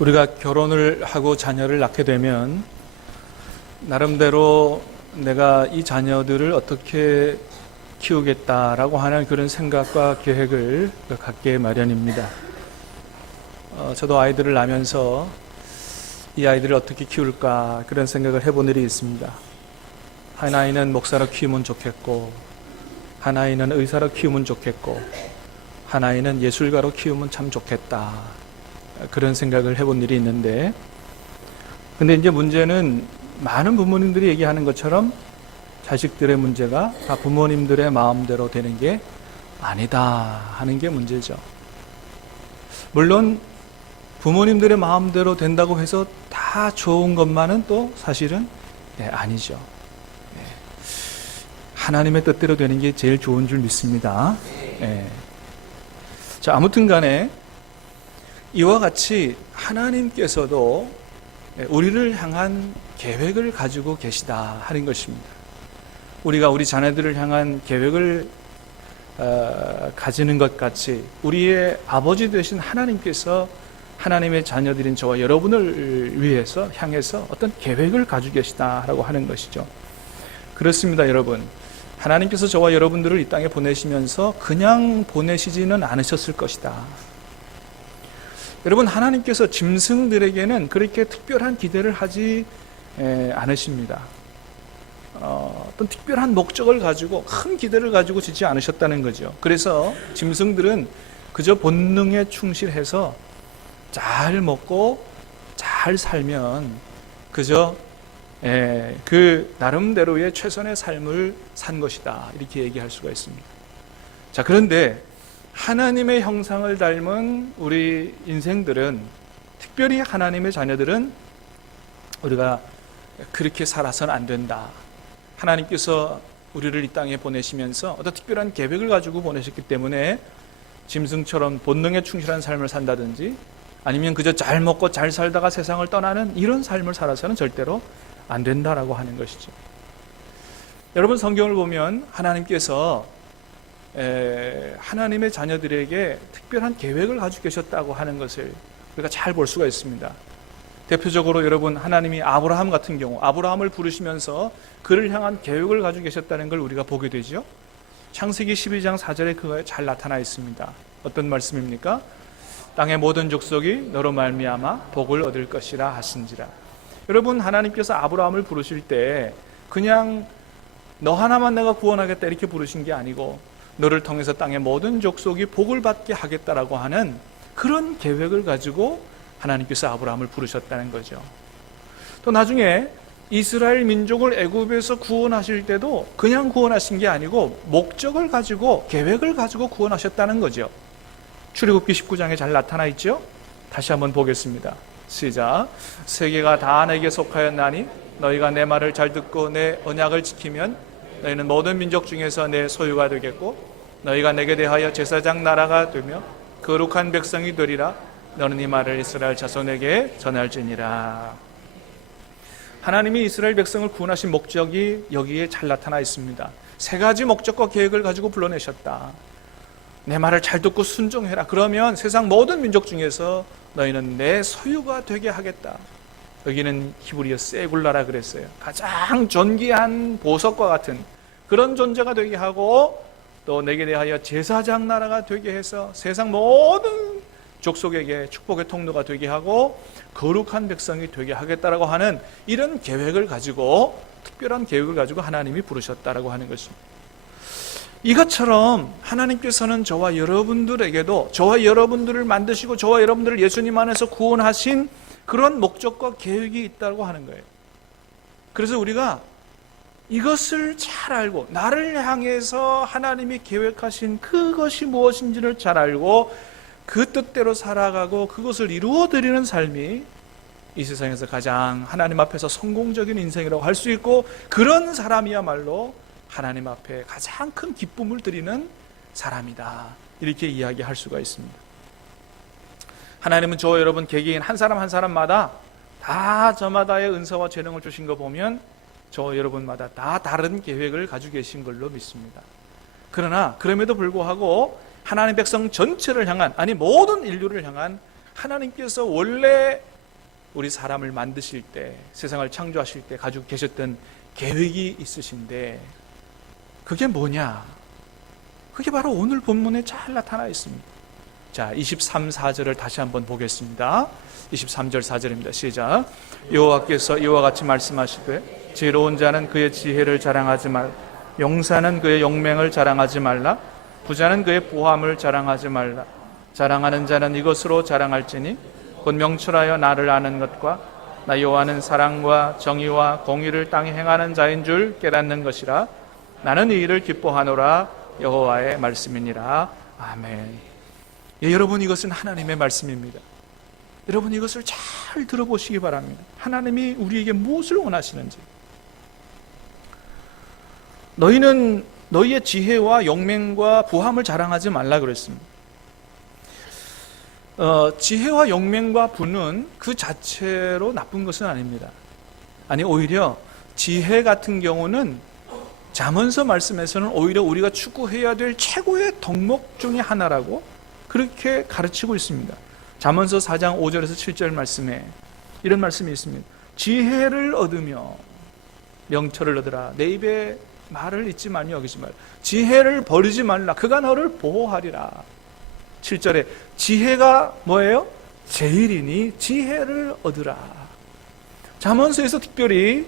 우리가 결혼을 하고 자녀를 낳게 되면 나름대로 내가 이 자녀들을 어떻게 키우겠다라고 하는 그런 생각과 계획을 갖게 마련입니다. 저도 아이들을 낳으면서 이 아이들을 어떻게 키울까 그런 생각을 해본 일이 있습니다. 한 아이는 목사로 키우면 좋겠고, 한 아이는 의사로 키우면 좋겠고, 한 아이는 예술가로 키우면 참 좋겠다, 그런 생각을 해본 일이 있는데, 근데 이제 문제는 많은 부모님들이 얘기하는 것처럼 자식들의 문제가 다 부모님들의 마음대로 되는 게 아니다 하는 게 문제죠. 물론 부모님들의 마음대로 된다고 해서 다 좋은 것만은 또 사실은 아니죠. 하나님의 뜻대로 되는 게 제일 좋은 줄 믿습니다. 자, 아무튼 간에 이와 같이 하나님께서도 우리를 향한 계획을 가지고 계시다 하는 것입니다. 우리가 우리 자녀들을 향한 계획을 가지는 것 같이 우리의 아버지 되신 하나님께서 하나님의 자녀들인 저와 여러분을 위해서 향해서 어떤 계획을 가지고 계시다라고 하는 것이죠. 그렇습니다, 여러분. 하나님께서 저와 여러분들을 이 땅에 보내시면서 그냥 보내시지는 않으셨을 것이다. 여러분, 하나님께서 짐승들에게는 그렇게 특별한 기대를 하지 않으십니다. 어떤 특별한 목적을 가지고 큰 기대를 가지고 짓지 않으셨다는 거죠. 그래서 짐승들은 그저 본능에 충실해서 잘 먹고 잘 살면 그저 그 나름대로의 최선의 삶을 산 것이다, 이렇게 얘기할 수가 있습니다. 자, 그런데 하나님의 형상을 닮은 우리 인생들은, 특별히 하나님의 자녀들은 우리가 그렇게 살아서는 안 된다. 하나님께서 우리를 이 땅에 보내시면서 어떤 특별한 계획을 가지고 보내셨기 때문에 짐승처럼 본능에 충실한 삶을 산다든지 아니면 그저 잘 먹고 잘 살다가 세상을 떠나는 이런 삶을 살아서는 절대로 안 된다라고 하는 것이죠. 여러분, 성경을 보면 하나님께서 하나님의 자녀들에게 특별한 계획을 가지고 계셨다고 하는 것을 우리가 잘 볼 수가 있습니다. 대표적으로 여러분, 하나님이 아브라함 같은 경우 아브라함을 부르시면서 그를 향한 계획을 가지고 계셨다는 걸 우리가 보게 되죠. 창세기 12장 4절에 그가 잘 나타나 있습니다. 어떤 말씀입니까? 땅의 모든 족속이 너로 말미암아 복을 얻을 것이라 하신지라. 여러분, 하나님께서 아브라함을 부르실 때 그냥 너 하나만 내가 구원하겠다 이렇게 부르신 게 아니고 너를 통해서 땅의 모든 족속이 복을 받게 하겠다라고 하는 그런 계획을 가지고 하나님께서 아브라함을 부르셨다는 거죠. 또 나중에 이스라엘 민족을 애굽에서 구원하실 때도 그냥 구원하신 게 아니고 목적을 가지고 계획을 가지고 구원하셨다는 거죠. 출애굽기 19장에 잘 나타나 있죠. 다시 한번 보겠습니다. 시작. 세계가 다 내게 속하였나니 너희가 내 말을 잘 듣고 내 언약을 지키면 너희는 모든 민족 중에서 내 소유가 되겠고 너희가 내게 대하여 제사장 나라가 되며 거룩한 백성이 되리라. 너는 이 말을 이스라엘 자손에게 전할지니라. 하나님이 이스라엘 백성을 구원하신 목적이 여기에 잘 나타나 있습니다. 세 가지 목적과 계획을 가지고 불러내셨다. 내 말을 잘 듣고 순종해라. 그러면 세상 모든 민족 중에서 너희는 내 소유가 되게 하겠다. 여기는 히브리어 세굴라라 그랬어요. 가장 존귀한 보석과 같은 그런 존재가 되게 하고 또 내게 대하여 제사장 나라가 되게 해서 세상 모든 족속에게 축복의 통로가 되게 하고 거룩한 백성이 되게 하겠다라고 하는 이런 계획을 가지고, 특별한 계획을 가지고 하나님이 부르셨다라고 하는 것입니다. 이것처럼 하나님께서는 저와 여러분들에게도 저와 여러분들을 만드시고 저와 여러분들을 예수님 안에서 구원하신 그런 목적과 계획이 있다고 하는 거예요. 그래서 우리가 이것을 잘 알고 나를 향해서 하나님이 계획하신 그것이 무엇인지를 잘 알고 그 뜻대로 살아가고 그것을 이루어드리는 삶이 이 세상에서 가장 하나님 앞에서 성공적인 인생이라고 할 수 있고, 그런 사람이야말로 하나님 앞에 가장 큰 기쁨을 드리는 사람이다, 이렇게 이야기할 수가 있습니다. 하나님은 저와 여러분 개개인 한 사람 한 사람마다 다 저마다의 은사와 재능을 주신 거 보면 저와 여러분마다 다 다른 계획을 가지고 계신 걸로 믿습니다. 그러나 그럼에도 불구하고 하나님 백성 전체를 향한, 아니 모든 인류를 향한 하나님께서 원래 우리 사람을 만드실 때, 세상을 창조하실 때 가지고 계셨던 계획이 있으신데 그게 뭐냐? 그게 바로 오늘 본문에 잘 나타나 있습니다. 자, 23, 4절을 다시 한번 보겠습니다. 23절 4절입니다. 시작. 여호와께서 이와 같이 말씀하시되 지혜로운 자는 그의 지혜를 자랑하지 말라. 용사는 그의 용맹을 자랑하지 말라. 부자는 그의 보함을 자랑하지 말라. 자랑하는 자는 이것으로 자랑할지니 곧 명철하여 나를 아는 것과 나 여호와는 사랑과 정의와 공의를 땅에 행하는 자인 줄 깨닫는 것이라. 나는 이 일을 기뻐하노라. 여호와의 말씀이니라. 아멘. 예, 여러분, 이것은 하나님의 말씀입니다. 여러분, 이것을 잘 들어보시기 바랍니다. 하나님이 우리에게 무엇을 원하시는지. 너희는 너희의 지혜와 용맹과 부함을 자랑하지 말라 그랬습니다. 지혜와 용맹과 부는 그 자체로 나쁜 것은 아닙니다. 아니, 오히려 지혜 같은 경우는 잠언서 말씀에서는 오히려 우리가 추구해야 될 최고의 덕목 중에 하나라고 그렇게 가르치고 있습니다. 잠언서 4장 5절에서 7절 말씀에 이런 말씀이 있습니다. 지혜를 얻으며 명철을 얻으라. 내 입에 말을 잊지 말며 여기지 말라. 지혜를 버리지 말라. 그가 너를 보호하리라. 7절에 지혜가 뭐예요? 제일이니 지혜를 얻으라. 잠언서에서 특별히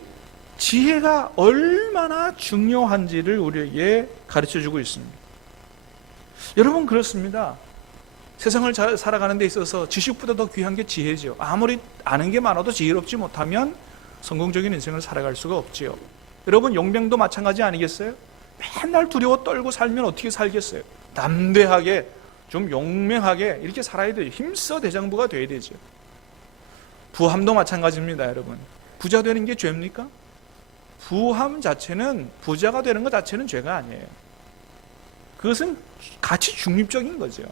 지혜가 얼마나 중요한지를 우리에게 가르쳐주고 있습니다. 여러분, 그렇습니다. 세상을 잘 살아가는 데 있어서 지식보다 더 귀한 게 지혜죠. 아무리 아는 게 많아도 지혜롭지 못하면 성공적인 인생을 살아갈 수가 없지요. 여러분, 용병도 마찬가지 아니겠어요? 맨날 두려워 떨고 살면 어떻게 살겠어요? 담대하게, 좀 용맹하게 이렇게 살아야 돼요. 힘써 대장부가 돼야 되죠. 부함도 마찬가지입니다. 여러분, 부자 되는 게 죄입니까? 부함 자체는, 부자가 되는 것 자체는 죄가 아니에요. 그것은 가치 중립적인 거죠.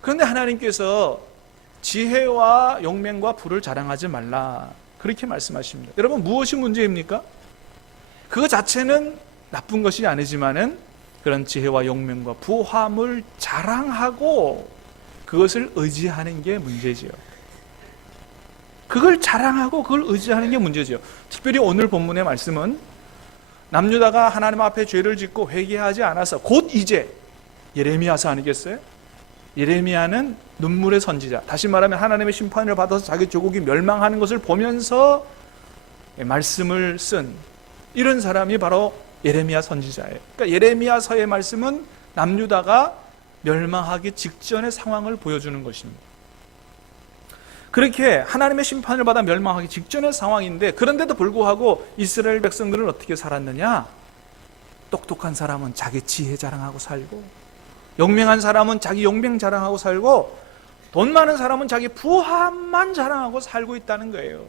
그런데 하나님께서 지혜와 용맹과 부를 자랑하지 말라 그렇게 말씀하십니다. 여러분, 무엇이 문제입니까? 그거 자체는 나쁜 것이 아니지만은 그런 지혜와 용맹과 부함을 자랑하고 그것을 의지하는 게 문제지요. 그걸 자랑하고 그걸 의지하는 게 문제지요. 특별히 오늘 본문의 말씀은 남유다가 하나님 앞에 죄를 짓고 회개하지 않아서 곧 이제 예레미야서 아니겠어요? 예레미야는 눈물의 선지자, 다시 말하면 하나님의 심판을 받아서 자기 조국이 멸망하는 것을 보면서 말씀을 쓴 이런 사람이 바로 예레미야 선지자예요. 그러니까 예레미야서의 말씀은 남유다가 멸망하기 직전의 상황을 보여주는 것입니다. 그렇게 하나님의 심판을 받아 멸망하기 직전의 상황인데, 그런데도 불구하고 이스라엘 백성들은 어떻게 살았느냐? 똑똑한 사람은 자기 지혜 자랑하고 살고, 용맹한 사람은 자기 용맹 자랑하고 살고, 돈 많은 사람은 자기 부함만 자랑하고 살고 있다는 거예요.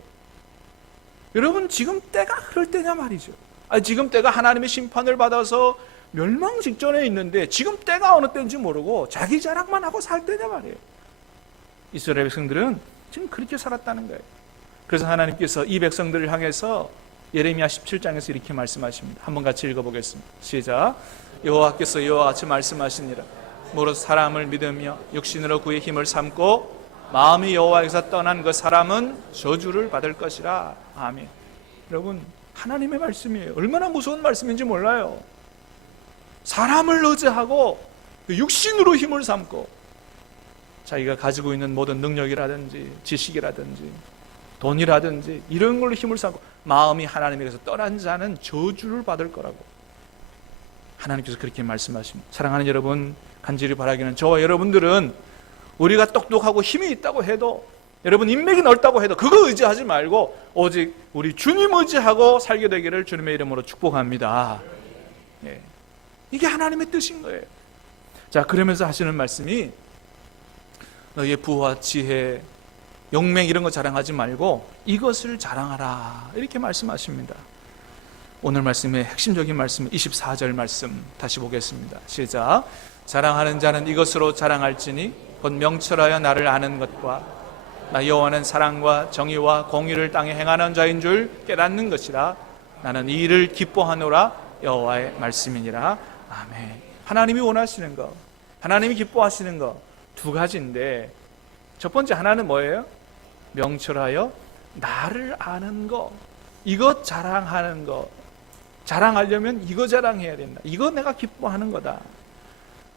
여러분, 지금 때가 그럴 때냐 말이죠. 지금 때가 하나님의 심판을 받아서 멸망 직전에 있는데 지금 때가 어느 때인지 모르고 자기 자랑만 하고 살 때냐 말이에요. 이스라엘 백성들은 지금 그렇게 살았다는 거예요. 그래서 하나님께서 이 백성들을 향해서 예레미야 17장에서 이렇게 말씀하십니다. 한번 같이 읽어보겠습니다. 시작. 여호와께서 이와 같이 말씀하시니라. 무릇 사람을 믿으며 육신으로 그의 힘을 삼고 마음이 여호와에게서 떠난 그 사람은 저주를 받을 것이라. 아멘. 여러분, 하나님의 말씀이에요. 얼마나 무서운 말씀인지 몰라요. 사람을 의지하고 육신으로 힘을 삼고 자기가 가지고 있는 모든 능력이라든지 지식이라든지 돈이라든지 이런 걸로 힘을 삼고 마음이 하나님에게서 떠난 자는 저주를 받을 거라고 하나님께서 그렇게 말씀하십니다. 사랑하는 여러분, 간절히 바라기는 저와 여러분들은 우리가 똑똑하고 힘이 있다고 해도, 여러분 인맥이 넓다고 해도 그거 의지하지 말고 오직 우리 주님 의지하고 살게 되기를 주님의 이름으로 축복합니다. 예. 이게 하나님의 뜻인 거예요. 자, 그러면서 하시는 말씀이 너희의 부와 지혜, 용맹 이런 거 자랑하지 말고 이것을 자랑하라 이렇게 말씀하십니다. 오늘 말씀의 핵심적인 말씀 24절 말씀 다시 보겠습니다. 시작. 자랑하는 자는 이것으로 자랑할지니 곧 명철하여 나를 아는 것과 나 여호와는 사랑과 정의와 공의를 땅에 행하는 자인 줄 깨닫는 것이라. 나는 이 일을 기뻐하노라. 여호와의 말씀이니라. 아멘. 하나님이 원하시는 것, 하나님이 기뻐하시는 것 두 가지인데, 첫 번째 하나는 뭐예요? 명철하여 나를 아는 거, 이것 자랑하는 거. 자랑하려면 이거 자랑해야 된다. 이거 내가 기뻐하는 거다.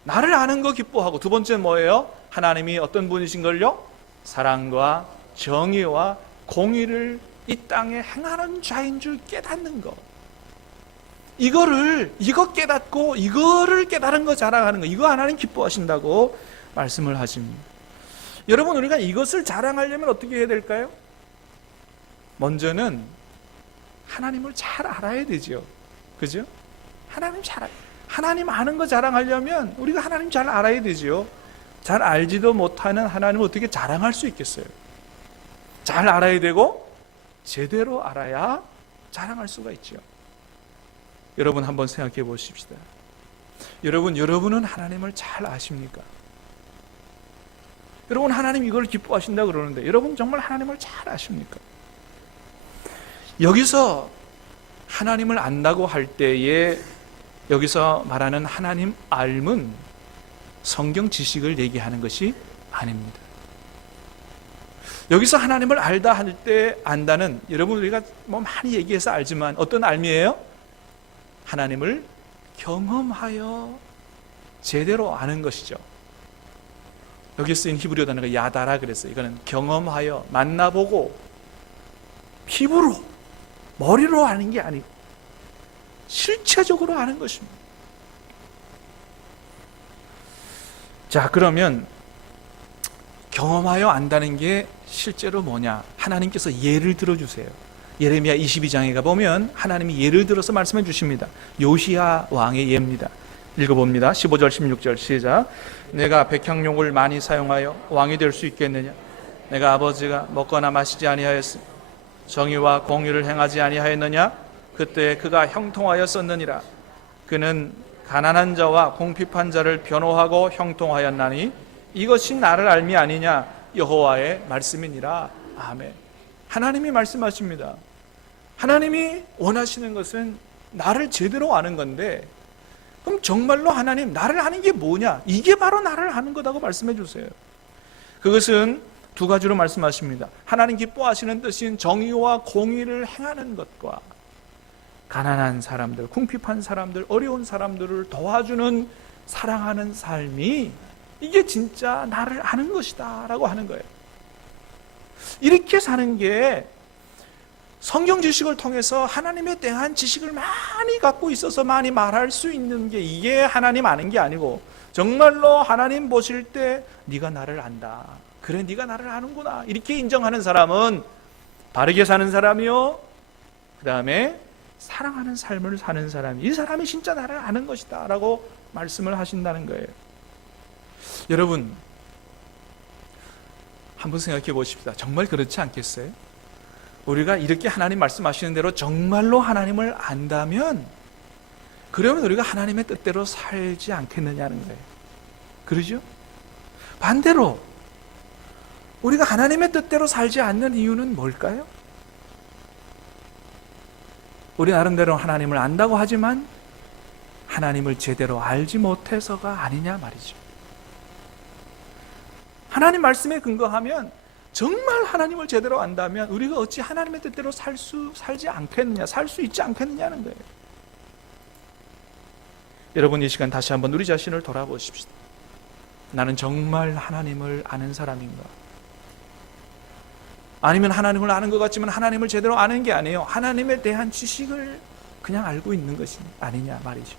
나를 아는 거 기뻐하고, 두 번째 뭐예요? 하나님이 어떤 분이신걸요? 사랑과 정의와 공의를 이 땅에 행하는 자인 줄 깨닫는 거. 이거 깨닫고 이거를 깨달은 거 자랑하는 거, 이거 하나님 기뻐하신다고 말씀을 하십니다. 여러분, 우리가 이것을 자랑하려면 어떻게 해야 될까요? 먼저는 하나님을 잘 알아야 되죠. 그죠? 하나님 아는 거 자랑하려면 우리가 하나님 잘 알아야 되죠. 잘 알지도 못하는 하나님을 어떻게 자랑할 수 있겠어요? 잘 알아야 되고 제대로 알아야 자랑할 수가 있죠. 여러분, 한번 생각해 보십시다. 여러분은 하나님을 잘 아십니까? 여러분, 하나님 이걸 기뻐하신다 그러는데 여러분 정말 하나님을 잘 아십니까? 여기서 하나님을 안다고 할 때에 여기서 말하는 하나님 알은 성경 지식을 얘기하는 것이 아닙니다. 여기서 하나님을 알다 할 때 안다는, 여러분 우리가 뭐 많이 얘기해서 알지만 어떤 알미예요? 하나님을 경험하여 제대로 아는 것이죠. 여기 쓰인 히브리어 단어가 야다라 그랬어요. 이거는 경험하여, 만나보고, 피부로, 머리로 아는 게 아니고 실체적으로 아는 것입니다. 자, 그러면 경험하여 안다는 게 실제로 뭐냐? 하나님께서 예를 들어주세요. 예레미야 22장에 가보면 하나님이 예를 들어서 말씀해 주십니다. 요시야 왕의 예입니다. 읽어봅니다. 15절 16절 시작. 내가 백향용을 많이 사용하여 왕이 될 수 있겠느냐? 내가 아버지가 먹거나 마시지 아니하였으며 정의와 공의를 행하지 아니하였느냐? 그때 그가 형통하였었느니라. 그는 가난한 자와 궁핍한 자를 변호하고 형통하였나니 이것이 나를 알미 아니냐? 여호와의 말씀이니라. 아멘. 하나님이 말씀하십니다. 하나님이 원하시는 것은 나를 제대로 아는 건데, 그럼 정말로 하나님 나를 아는 게 뭐냐? 이게 바로 나를 아는 거다고 말씀해 주세요. 그것은 두 가지로 말씀하십니다. 하나님 기뻐하시는 뜻인 정의와 공의를 행하는 것과 가난한 사람들, 궁핍한 사람들, 어려운 사람들을 도와주는 사랑하는 삶이, 이게 진짜 나를 아는 것이다 라고 하는 거예요. 이렇게 사는 게 성경 지식을 통해서 하나님에 대한 지식을 많이 갖고 있어서 많이 말할 수 있는 게, 이게 하나님 아는 게 아니고 정말로 하나님 보실 때 네가 나를 안다, 그래 네가 나를 아는구나, 이렇게 인정하는 사람은 바르게 사는 사람이요, 그 다음에 사랑하는 삶을 사는 사람이, 이 사람이 진짜 나를 아는 것이다 라고 말씀을 하신다는 거예요. 여러분, 한번 생각해 보십시다. 정말 그렇지 않겠어요? 우리가 이렇게 하나님 말씀하시는 대로 정말로 하나님을 안다면, 그러면 우리가 하나님의 뜻대로 살지 않겠느냐는 거예요. 그러죠? 반대로 우리가 하나님의 뜻대로 살지 않는 이유는 뭘까요? 우리 나름대로 하나님을 안다고 하지만 하나님을 제대로 알지 못해서가 아니냐 말이죠. 하나님 말씀에 근거하면, 정말 하나님을 제대로 안다면 우리가 어찌 하나님의 뜻대로 살지 않겠느냐, 살 수 있지 않겠느냐는 거예요. 여러분, 이 시간 다시 한번 우리 자신을 돌아보십시다. 나는 정말 하나님을 아는 사람인가? 아니면 하나님을 아는 것 같지만 하나님을 제대로 아는 게 아니에요. 하나님에 대한 지식을 그냥 알고 있는 것이 아니냐 말이죠.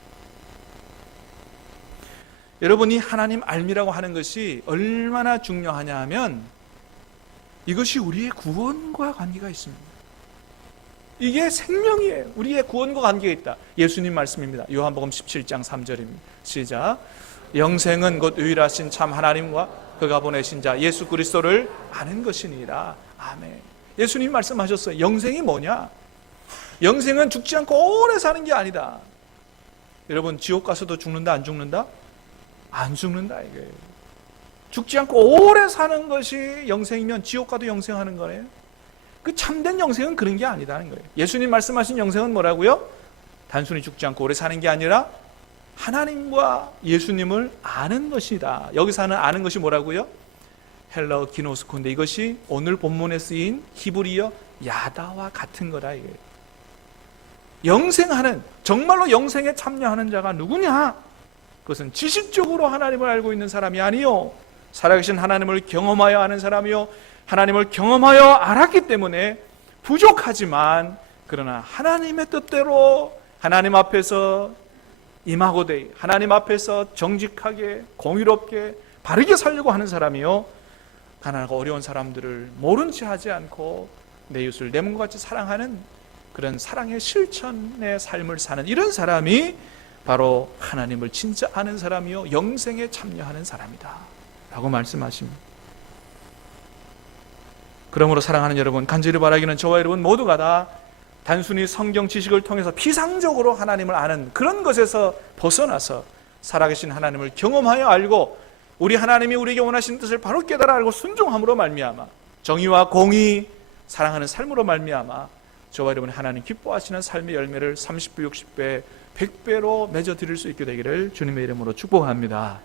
여러분이 하나님 알미라고 하는 것이 얼마나 중요하냐 하면, 이것이 우리의 구원과 관계가 있습니다. 이게 생명이에요. 우리의 구원과 관계가 있다. 예수님 말씀입니다. 요한복음 17장 3절입니다. 시작. 영생은 곧 유일하신 참 하나님과 그가 보내신 자 예수 그리스도를 아는 것이니라. 아멘. 예수님 말씀하셨어요. 영생이 뭐냐? 영생은 죽지 않고 오래 사는 게 아니다. 여러분, 지옥 가서도 죽는다 안 죽는다? 안 죽는다 이거예요. 죽지 않고 오래 사는 것이 영생이면 지옥 가도 영생하는 거예요. 그 참된 영생은 그런 게 아니다는 거예요. 예수님 말씀하신 영생은 뭐라고요? 단순히 죽지 않고 오래 사는 게 아니라 하나님과 예수님을 아는 것이다. 여기서 하는 아는 것이 뭐라고요? 헬라어 기노스코인데 이것이 오늘 본문에 쓰인 히브리어 야다와 같은 거다 이거예요. 영생하는, 정말로 영생에 참여하는 자가 누구냐? 그것은 지식적으로 하나님을 알고 있는 사람이 아니요, 살아계신 하나님을 경험하여 아는 사람이요, 하나님을 경험하여 알았기 때문에 부족하지만 그러나 하나님의 뜻대로 하나님 앞에서 임하고되 하나님 앞에서 정직하게 공의롭게 바르게 살려고 하는 사람이요, 가난하고 어려운 사람들을 모른 채 하지 않고 내 이웃을 내 몸과 같이 사랑하는 그런 사랑의 실천의 삶을 사는 이런 사람이 바로 하나님을 진짜 아는 사람이요 영생에 참여하는 사람이다 라고 말씀하십니다. 그러므로 사랑하는 여러분, 간절히 바라기는 저와 여러분 모두가 다 단순히 성경 지식을 통해서 피상적으로 하나님을 아는 그런 것에서 벗어나서 살아계신 하나님을 경험하여 알고 우리 하나님이 우리에게 원하시는 뜻을 바로 깨달아 알고 순종함으로 말미암아 정의와 공의, 사랑하는 삶으로 말미암아 저와 여러분이 하나님 기뻐하시는 삶의 열매를 30배, 60배, 100배로 맺어 드릴 수 있게 되기를 주님의 이름으로 축복합니다.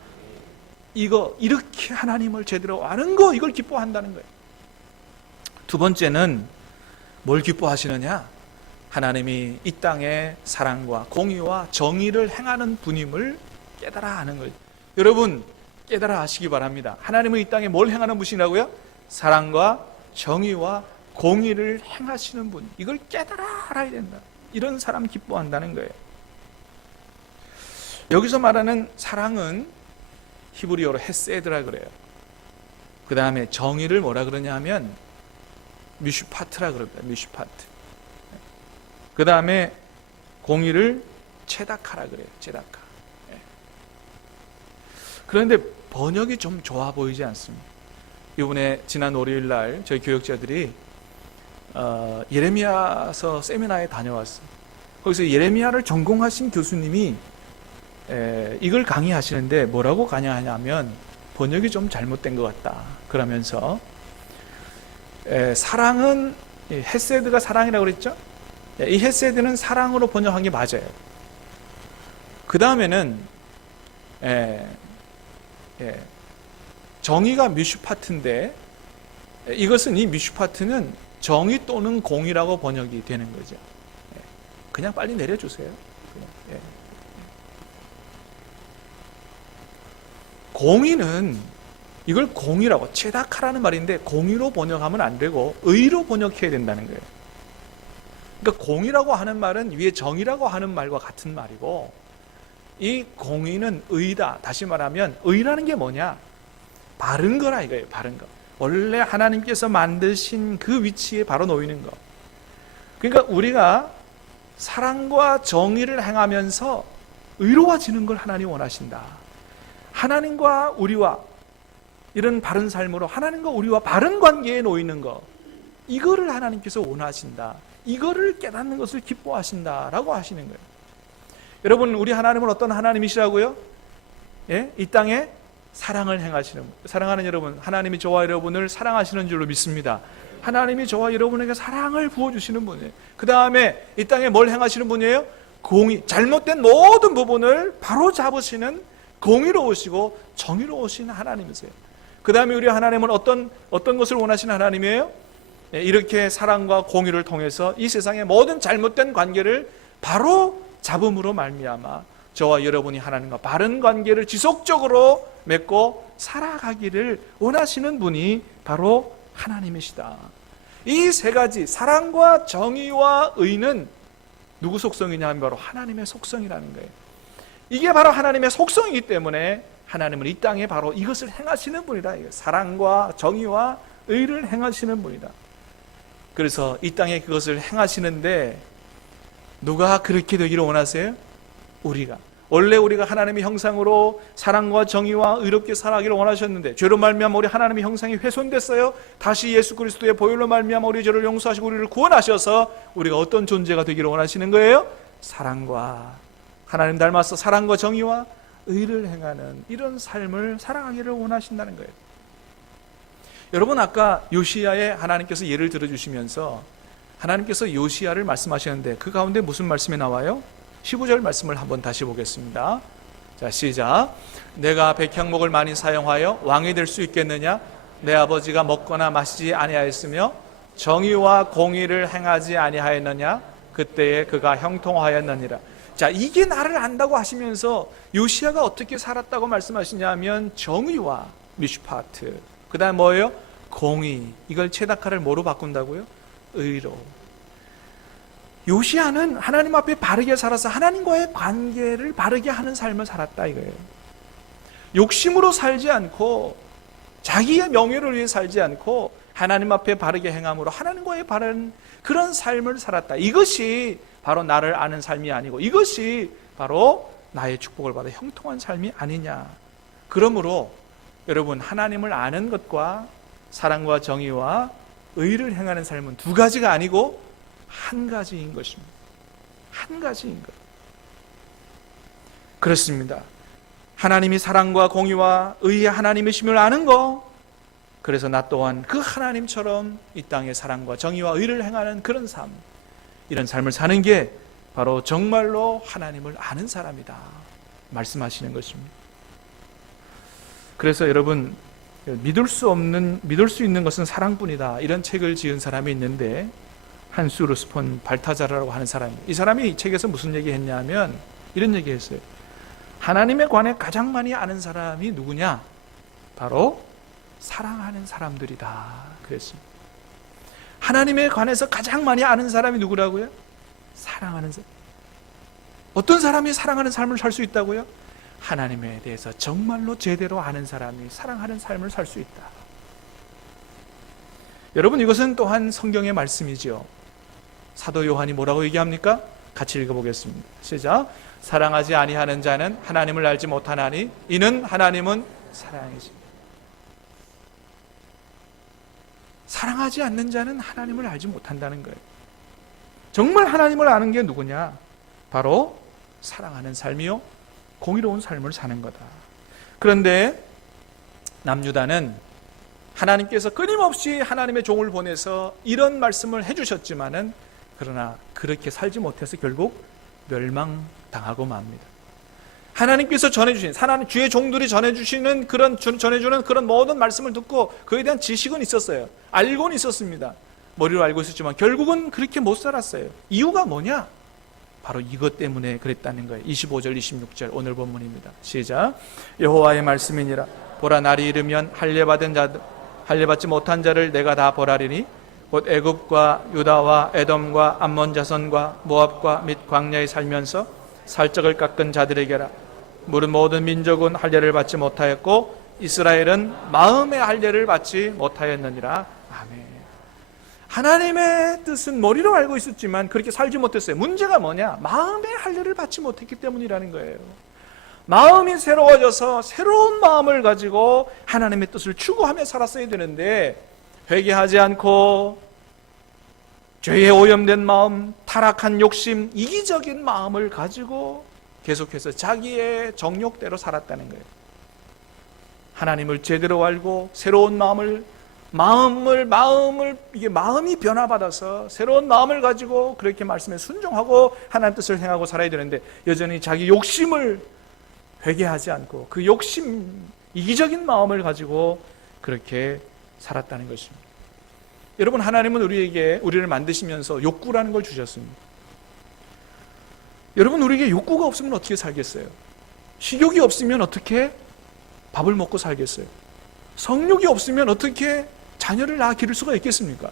이렇게 하나님을 제대로 아는 거, 이걸 기뻐한다는 거예요. 두 번째는 뭘 기뻐하시느냐? 하나님이 이 땅에 사랑과 공의와 정의를 행하는 분임을 깨달아 아는 거예요. 여러분 깨달아 아시기 바랍니다. 하나님은 이 땅에 뭘 행하는 분이라고요? 사랑과 정의와 공의를 행하시는 분, 이걸 깨달아 알아야 된다. 이런 사람 기뻐한다는 거예요. 여기서 말하는 사랑은 히브리어로 헤세드라 그래요. 그 다음에 정의를 뭐라 그러냐 하면 미슈파트라 그럽니다. 미슈파트. 그 다음에 공의를 체다카라 그래요. 체다카. 그런데 번역이 좀 좋아 보이지 않습니다. 이번에 지난 월요일 날 저희 교역자들이 예레미야서 세미나에 다녀왔어요. 거기서 예레미야를 전공하신 교수님이 이걸 강의하시는데 뭐라고 강의하냐면 번역이 좀 잘못된 것 같다 그러면서 사랑은 헤세드가 사랑이라고 그랬죠? 이 헤세드는 사랑으로 번역한 게 맞아요. 그 다음에는 정의가 미슈파트인데 이것은 이 미슈파트는 정의 또는 공의라고 번역이 되는 거죠. 그냥 빨리 내려주세요. 공의는 이걸 공의라고, 체다카라는 말인데 공의로 번역하면 안 되고 의로 번역해야 된다는 거예요. 그러니까 공의라고 하는 말은 위에 정의라고 하는 말과 같은 말이고 이 공의는 의다. 다시 말하면 의라는 게 뭐냐? 바른 거라 이거예요. 바른 거. 원래 하나님께서 만드신 그 위치에 바로 놓이는 거. 그러니까 우리가 사랑과 정의를 행하면서 의로워지는 걸 하나님 원하신다. 하나님과 우리와 이런 바른 삶으로 하나님과 우리와 바른 관계에 놓이는 거, 이거를 하나님께서 원하신다. 이거를 깨닫는 것을 기뻐하신다라고 하시는 거예요. 여러분, 우리 하나님은 어떤 하나님이시라고요? 이 땅에 사랑을 행하시는 분. 사랑하는 여러분, 하나님이 저와 여러분을 사랑하시는 줄로 믿습니다. 하나님이 저와 여러분에게 사랑을 부어주시는 분이에요. 그 다음에 이 땅에 뭘 행하시는 분이에요? 공의, 잘못된 모든 부분을 바로 잡으시는 공의로우시고 정의로우신 하나님이세요. 그 다음에 우리 하나님은 어떤 것을 원하시는 하나님이에요? 이렇게 사랑과 공의를 통해서 이 세상의 모든 잘못된 관계를 바로 잡음으로 말미암아 저와 여러분이 하나님과 바른 관계를 지속적으로 맺고 살아가기를 원하시는 분이 바로 하나님이시다. 이 세 가지, 사랑과 정의와 의는 누구 속성이냐 하면 바로 하나님의 속성이라는 거예요. 이게 바로 하나님의 속성이기 때문에 하나님은 이 땅에 바로 이것을 행하시는 분이다. 사랑과 정의와 의를 행하시는 분이다. 그래서 이 땅에 그것을 행하시는데 누가 그렇게 되기를 원하세요? 우리가. 원래 우리가 하나님의 형상으로 사랑과 정의와 의롭게 살아가기를 원하셨는데 죄로 말미암아 우리 하나님의 형상이 훼손됐어요. 다시 예수 그리스도의 보혈로 말미암아 우리 죄를 용서하시고 우리를 구원하셔서 우리가 어떤 존재가 되기를 원하시는 거예요? 사랑과, 하나님 닮아서 사랑과 정의와 의를 행하는 이런 삶을 살아가기를 원하신다는 거예요. 여러분, 아까 요시야의 하나님께서 예를 들어주시면서 하나님께서 요시야를 말씀하셨는데 그 가운데 무슨 말씀이 나와요? 15절 말씀을 한번 다시 보겠습니다. 자, 시작. 내가 백향목을 많이 사용하여 왕이 될 수 있겠느냐? 내 아버지가 먹거나 마시지 아니하였으며 정의와 공의를 행하지 아니하였느냐? 그때에 그가 형통하였느니라. 자, 이게 나를 안다고 하시면서 요시야가 어떻게 살았다고 말씀하시냐면 정의와 미슈파트, 그 다음 뭐예요? 공의. 이걸 체다카를 뭐로 바꾼다고요? 의로. 요시야는 하나님 앞에 바르게 살아서 하나님과의 관계를 바르게 하는 삶을 살았다 이거예요. 욕심으로 살지 않고 자기의 명예를 위해 살지 않고 하나님 앞에 바르게 행함으로 하나님과의 바른 그런 삶을 살았다. 이것이 바로 나를 아는 삶이 아니고 이것이 바로 나의 축복을 받아 형통한 삶이 아니냐. 그러므로 여러분, 하나님을 아는 것과 사랑과 정의와 의를 행하는 삶은 두 가지가 아니고 한 가지인 것입니다. 한 가지인 것. 그렇습니다. 하나님이 사랑과 공의와 의의 하나님이심을 아는 거, 그래서 나 또한 그 하나님처럼 이 땅에 사랑과 정의와 의를 행하는 그런 삶, 이런 삶을 사는 게 바로 정말로 하나님을 아는 사람이다 말씀하시는 것입니다. 그래서 여러분, 믿을 수 있는 것은 사랑뿐이다, 이런 책을 지은 사람이 있는데, 한수 루스폰 발타자라고 하는 사람이, 이 사람이 이 책에서 무슨 얘기했냐면 이런 얘기했어요. 하나님에 관해 가장 많이 아는 사람이 누구냐? 바로 사랑하는 사람들이다 그랬습니다. 하나님에 관해서 가장 많이 아는 사람이 누구라고요? 사랑하는 사람. 어떤 사람이 사랑하는 삶을 살 수 있다고요? 하나님에 대해서 정말로 제대로 아는 사람이 사랑하는 삶을 살 수 있다. 여러분, 이것은 또한 성경의 말씀이죠. 사도 요한이 뭐라고 얘기합니까? 같이 읽어보겠습니다. 시작. 사랑하지 아니하는 자는 하나님을 알지 못하나니 이는 하나님은 사랑이십니다. 사랑하지 않는 자는 하나님을 알지 못한다는 거예요. 정말 하나님을 아는 게 누구냐? 바로 사랑하는 삶이요, 공의로운 삶을 사는 거다. 그런데 남유다는 하나님께서 끊임없이 하나님의 종을 보내서 이런 말씀을 해주셨지만은, 그러나 그렇게 살지 못해서 결국 멸망당하고 맙니다. 하나님께서 전해주신, 하나님 주의 종들이 전해주시는 전해주는 그런 모든 말씀을 듣고 그에 대한 지식은 있었어요. 알고는 있었습니다. 머리로 알고 있었지만 결국은 그렇게 못 살았어요. 이유가 뭐냐? 바로 이것 때문에 그랬다는 거예요. 25절 26절 오늘 본문입니다. 시작. 여호와의 말씀이니라. 보라, 날이 이르면 할례받지 못한 자를 내가 다 벌하리니 곧 애굽과 유다와 에돔과 암몬 자손과 모압과 및 광야에 살면서 살적을 깎은 자들에게라. 모든 민족은 할례를 받지 못하였고 이스라엘은 마음의 할례를 받지 못하였느니라. 아멘. 하나님의 뜻은 머리로 알고 있었지만 그렇게 살지 못했어요. 문제가 뭐냐? 마음의 할례를 받지 못했기 때문이라는 거예요. 마음이 새로워져서 새로운 마음을 가지고 하나님의 뜻을 추구하며 살았어야 되는데, 회개하지 않고 죄에 오염된 마음, 타락한 욕심, 이기적인 마음을 가지고 계속해서 자기의 정욕대로 살았다는 거예요. 하나님을 제대로 알고 새로운 이게 마음이 변화받아서 새로운 마음을 가지고 그렇게 말씀에 순종하고 하나님 뜻을 행하고 살아야 되는데, 여전히 자기 욕심을 회개하지 않고 그 욕심, 이기적인 마음을 가지고 그렇게 살았다는 것입니다. 여러분, 하나님은 우리를 만드시면서 욕구라는 걸 주셨습니다. 여러분, 우리에게 욕구가 없으면 어떻게 살겠어요? 식욕이 없으면 어떻게 밥을 먹고 살겠어요? 성욕이 없으면 어떻게 자녀를 기를 수가 있겠습니까?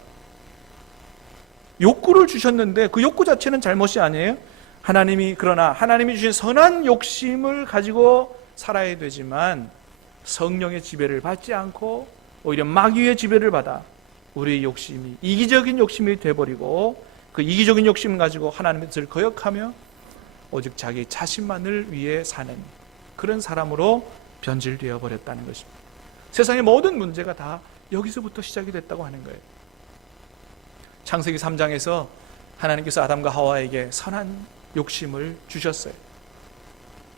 욕구를 주셨는데 그 욕구 자체는 잘못이 아니에요. 그러나 하나님이 주신 선한 욕심을 가지고 살아야 되지만 성령의 지배를 받지 않고 오히려 마귀의 지배를 받아 우리의 욕심이 이기적인 욕심이 되어버리고, 그 이기적인 욕심을 가지고 하나님의 뜻을 거역하며 오직 자기 자신만을 위해 사는 그런 사람으로 변질되어 버렸다는 것입니다. 세상의 모든 문제가 다 여기서부터 시작이 됐다고 하는 거예요. 창세기 3장에서 하나님께서 아담과 하와에게 선한 욕심을 주셨어요.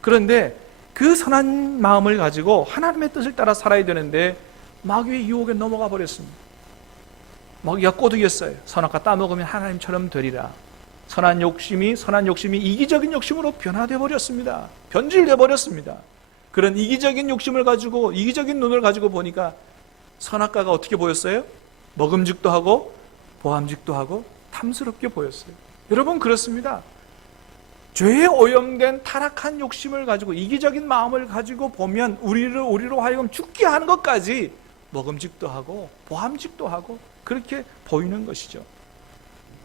그런데 그 선한 마음을 가지고 하나님의 뜻을 따라 살아야 되는데 마귀의 유혹에 넘어가 버렸습니다. 마귀가 꼬드겼어요. 선악과 따먹으면 하나님처럼 되리라. 선한 욕심이 이기적인 욕심으로 변화되어 버렸습니다. 변질되어 버렸습니다. 그런 이기적인 욕심을 가지고, 이기적인 눈을 가지고 보니까 선악과가 어떻게 보였어요? 먹음직도 하고 보암직도 하고 탐스럽게 보였어요. 여러분, 그렇습니다. 죄에 오염된 타락한 욕심을 가지고, 이기적인 마음을 가지고 보면 우리로 하여금 죽게 하는 것까지 먹음직도 하고 보암직도 하고 그렇게 보이는 것이죠.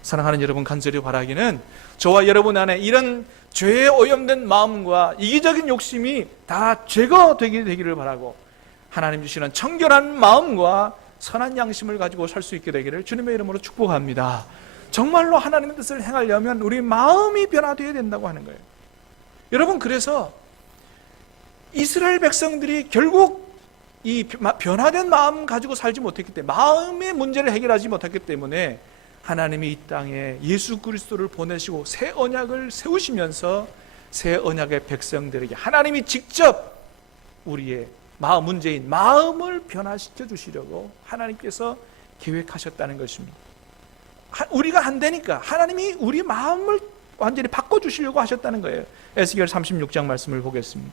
사랑하는 여러분, 간절히 바라기는 저와 여러분 안에 이런 죄에 오염된 마음과 이기적인 욕심이 다 제거되기를 바라고, 하나님 주시는 청결한 마음과 선한 양심을 가지고 살 수 있게 되기를 주님의 이름으로 축복합니다. 정말로 하나님의 뜻을 행하려면 우리 마음이 변화되어야 된다고 하는 거예요. 여러분, 그래서 이스라엘 백성들이 결국 이 변화된 마음 가지고 살지 못했기 때문에, 마음의 문제를 해결하지 못했기 때문에 하나님이 이 땅에 예수 그리스도를 보내시고 새 언약을 세우시면서 새 언약의 백성들에게 하나님이 직접 우리의 문제인 마음을 변화시켜 주시려고 하나님께서 계획하셨다는 것입니다. 우리가 안 되니까 하나님이 우리 마음을 완전히 바꿔주시려고 하셨다는 거예요. 에스겔 36장 말씀을 보겠습니다.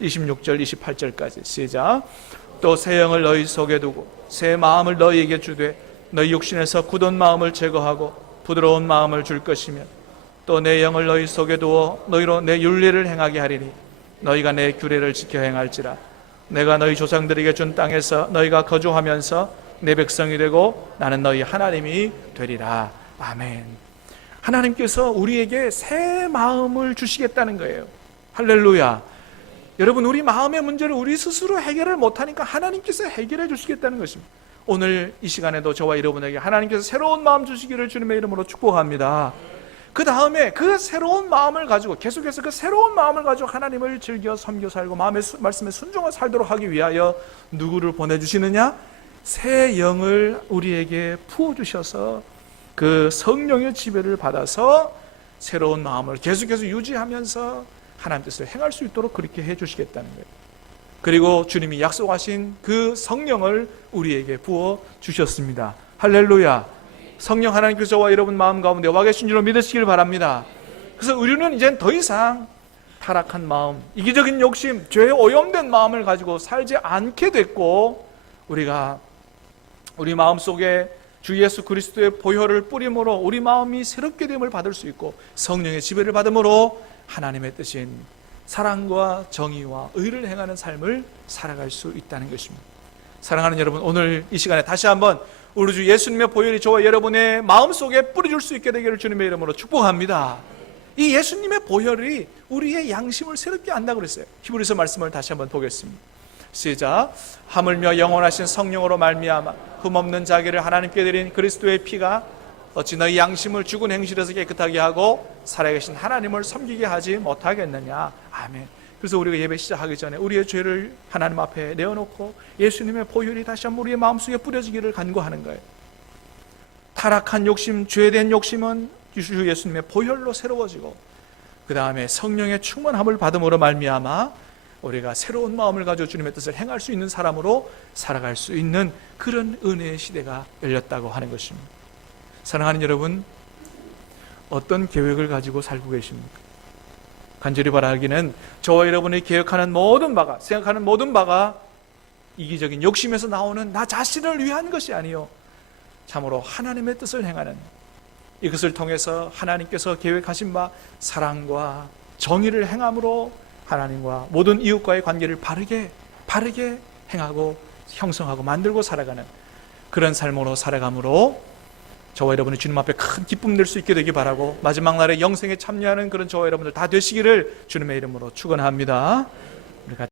26절 28절까지 시작. 또 새 영을 너희 속에 두고 새 마음을 너희에게 주되 너희 육신에서 굳은 마음을 제거하고 부드러운 마음을 줄 것이며, 또 내 영을 너희 속에 두어 너희로 내 윤리를 행하게 하리니 너희가 내 규례를 지켜 행할지라. 내가 너희 조상들에게 준 땅에서 너희가 거주하면서 내 백성이 되고 나는 너희 하나님이 되리라. 아멘. 하나님께서 우리에게 새 마음을 주시겠다는 거예요. 할렐루야. 여러분, 우리 마음의 문제를 우리 스스로 해결을 못하니까 하나님께서 해결해 주시겠다는 것입니다. 오늘 이 시간에도 저와 여러분에게 하나님께서 새로운 마음 주시기를 주님의 이름으로 축복합니다. 그 다음에 그 새로운 마음을 가지고 계속해서 그 새로운 마음을 가지고 하나님을 즐겨 섬겨 살고 마음의 말씀에 순종해 살도록 하기 위하여 누구를 보내주시느냐? 새 영을 우리에게 부어주셔서 그 성령의 지배를 받아서 새로운 마음을 계속해서 유지하면서 하나님 뜻을 행할 수 있도록 그렇게 해주시겠다는 거예요. 그리고 주님이 약속하신 그 성령을 우리에게 부어주셨습니다. 할렐루야. 성령 하나님께서 저와 여러분 마음 가운데 와 계신 줄로 믿으시길 바랍니다. 그래서 우리는 이젠 더 이상 타락한 마음, 이기적인 욕심, 죄에 오염된 마음을 가지고 살지 않게 됐고, 우리가 우리 마음속에 주 예수 그리스도의 보혈을 뿌림으로 우리 마음이 새롭게 됨을 받을 수 있고, 성령의 지배를 받음으로 하나님의 뜻인 사랑과 정의와 의를 행하는 삶을 살아갈 수 있다는 것입니다. 사랑하는 여러분, 오늘 이 시간에 다시 한번 우리 주 예수님의 보혈이 저와 여러분의 마음속에 뿌려줄 수 있게 되기를 주님의 이름으로 축복합니다. 이 예수님의 보혈이 우리의 양심을 새롭게 한다고 그랬어요. 히브리서 말씀을 다시 한번 보겠습니다. 시작. 하물며 영원하신 성령으로 말미암아 흠없는 자기를 하나님께 드린 그리스도의 피가 어찌 너희 양심을 죽은 행실에서 깨끗하게 하고 살아계신 하나님을 섬기게 하지 못하겠느냐. 아멘. 그래서 우리가 예배 시작하기 전에 우리의 죄를 하나님 앞에 내어놓고 예수님의 보혈이 다시 한번 우리의 마음속에 뿌려지기를 간구하는 거예요. 타락한 욕심, 죄된 욕심은 주 예수님의 보혈로 새로워지고, 그 다음에 성령의 충만함을 받음으로 말미암아 우리가 새로운 마음을 가지고 주님의 뜻을 행할 수 있는 사람으로 살아갈 수 있는 그런 은혜의 시대가 열렸다고 하는 것입니다. 사랑하는 여러분, 어떤 계획을 가지고 살고 계십니까? 간절히 바라기는 저와 여러분이 계획하는 모든 바가, 생각하는 모든 바가 이기적인 욕심에서 나오는 나 자신을 위한 것이 아니요, 참으로 하나님의 뜻을 행하는, 이것을 통해서 하나님께서 계획하신 바 사랑과 정의를 행함으로 하나님과 모든 이웃과의 관계를 바르게 행하고 형성하고 만들고 살아가는 그런 삶으로 살아감으로 저와 여러분이 주님 앞에 큰 기쁨 낼 수 있게 되기 바라고, 마지막 날에 영생에 참여하는 그런 저와 여러분들 다 되시기를 주님의 이름으로 축원합니다.